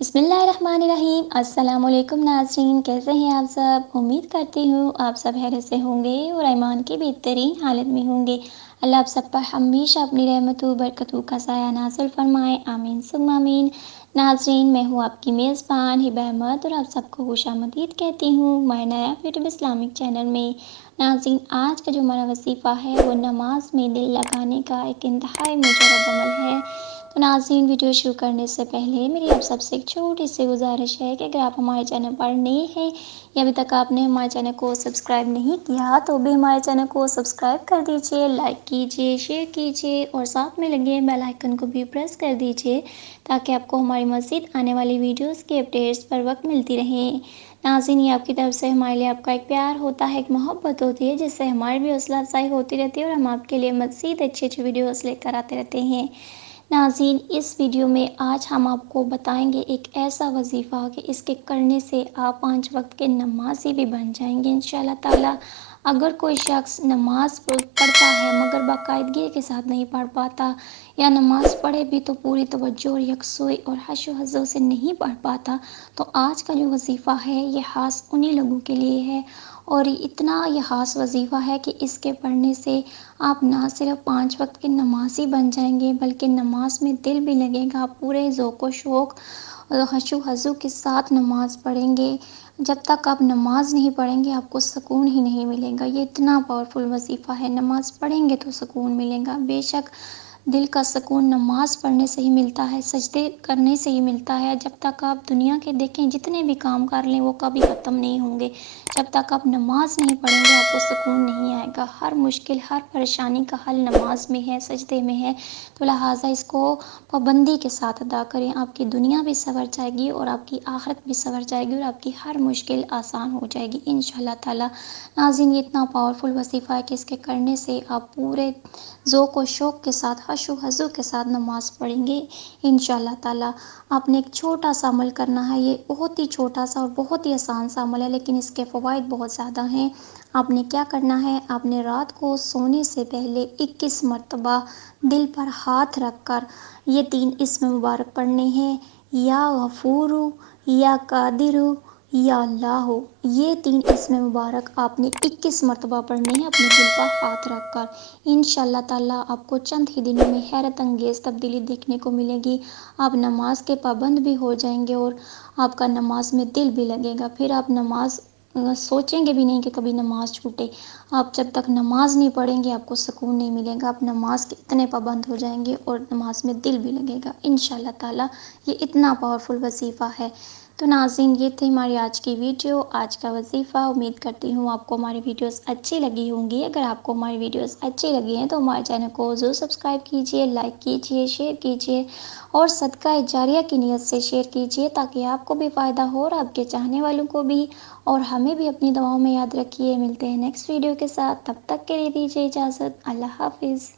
बिस्मिल्लाहिर्रहमानिर्रहीम। अस्सलाम वालेकुम नाज़रीन, कैसे हैं आप सब। उम्मीद करती हूँ आप सब खैरियत से होंगे और ईमान की बेहतरीन हालत में होंगे। अल्लाह आप सब पर हमेशा अपनी रहमतों बरकतों का साया नाज़िल फरमाए, आमीन सुम्मा आमीन। नाज़रीन, मैं हूँ आपकी मेज़बान हिबा अहमद और आप सबको खुशामदीद कहती हूँ माय नया यूट्यूब इस्लामिक चैनल में। नाज़रीन, आज का जो हमारा वजीफ़ा है वो नमाज में दिल लगाने का एक इंतहाई मुजरब अमल है। तो नाज़रीन, वीडियो शुरू करने से पहले मेरी आप सबसे एक छोटी सी गुजारिश है कि अगर आप हमारे चैनल पर नए हैं या अभी तक आपने हमारे चैनल को सब्सक्राइब नहीं किया तो भी हमारे चैनल को सब्सक्राइब कर दीजिए, लाइक कीजिए, शेयर कीजिए और साथ में लगे बेल आइकन को भी प्रेस कर दीजिए ताकि आपको हमारी मज़ीद आने वाली वीडियोस की अपडेट्स पर वक्त मिलती रहें। नाज़रीन, ये आपकी तरफ से हमारे लिए आपका एक प्यार होता है, एक मोहब्बत होती है जिससे हमारी भी हौसला अफजाई होती रहती है और हम आपके लिए मज़ीद अच्छी अच्छी वीडियोस लेकर आते रहते हैं। नाज़रीन, इस वीडियो में आज हम आपको बताएंगे एक ऐसा वजीफ़ा कि इसके करने से आप 5 वक्त के नमाज़ी भी बन जाएंगे इंशाअल्लाह ताला। अगर कोई शख्स नमाज पढ़ता है मगर बाकायदगी के साथ नहीं पढ़ पाता या नमाज पढ़े भी तो पूरी तवज्जो और यकसुई और हशो हज़ो से नहीं पढ़ पाता, तो आज का जो वजीफ़ा है ये ख़ास उन्हीं लोगों के लिए है। और इतना यह ख़ास वजीफ़ा है कि इसके पढ़ने से आप ना सिर्फ 5 वक्त के नमाज़ी बन जाएंगे बल्कि नमाज में दिल भी लगेगा, आप पूरे ज़ौक़ शौक़ और हशो हज़ू के साथ नमाज़ पढ़ेंगे। जब तक आप नमाज नहीं पढ़ेंगे आपको सुकून ही नहीं मिलेगा। ये इतना पावरफुल वजीफ़ा है, नमाज पढ़ेंगे तो सुकून मिलेगा। बेशक दिल का सुकून नमाज पढ़ने से ही मिलता है, सजदे करने से ही मिलता है। जब तक आप दुनिया के देखें जितने भी काम कर लें वो कभी ख़त्म नहीं होंगे। जब तक आप नमाज नहीं पढ़ेंगे आपको सुकून नहीं आएगा। हर मुश्किल हर परेशानी का हल नमाज में है, सजदे में है। तो लिहाजा इसको पाबंदी के साथ अदा करें, आपकी दुनिया भी संवर जाएगी और आपकी आखिरत भी संवर जाएगी और आपकी हर मुश्किल आसान हो जाएगी इंशाअल्लाह ताला। नाज़रीन, ये इतना पावरफुल वजीफ़ा है कि इसके करने से आप पूरे ज़ौक़ व शौक़ के साथ हशो हज़ू के साथ नमाज़ पढ़ेंगे इंशाअल्लाह ताला। आपने एक छोटा सा अमल करना है, ये बहुत ही छोटा सा और बहुत ही आसान सा अमल है लेकिन इसके फ़वाइद बहुत ज़्यादा हैं। आपने क्या करना है, आपने रात को सोने से पहले 21 मरतबा दिल पर हाथ रख कर ये 3 इस्म मुबारक पढ़ने हैं। या गफूरू, या कादिरू, या अल्लाह। ये 3 इस्म मुबारक आपने 21 मरतबा पढ़ने हैं अपने दिल पर हाथ रख कर। इंशाअल्लाह ताला आपको चंद ही दिनों में हैरत अंगेज़ तब्दीली देखने को मिलेगी। आप नमाज के पाबंद भी हो जाएंगे और आपका नमाज में दिल भी लगेगा। फिर आप नमाज सोचेंगे भी नहीं कि कभी नमाज छूटे। आप जब तक नमाज नहीं पढ़ेंगे आपको सुकून नहीं मिलेगा। आप नमाज के इतने पाबंद हो जाएंगे और नमाज में दिल भी लगेगा इंशाअल्लाह ताला। ये इतना पावरफुल वजीफ़ा है। तो नाज़रीन, ये थी हमारी आज की वीडियो, आज का वजीफ़ा। उम्मीद करती हूँ आपको हमारी वीडियोस अच्छी लगी होंगी। अगर आपको हमारी वीडियोस अच्छी लगी हैं तो हमारे चैनल को ज़रूर सब्सक्राइब कीजिए, लाइक कीजिए, शेयर कीजिए और सदका जारिया की नीयत से शेयर कीजिए ताकि आपको भी फ़ायदा हो और आपके चाहने वालों को भी। और हमें भी अपनी दुआओं में याद रखिए। मिलते हैं नेक्स्ट वीडियो के साथ, तब तक के लिए दीजिए इजाज़त। अल्लाह हाफ़िज़।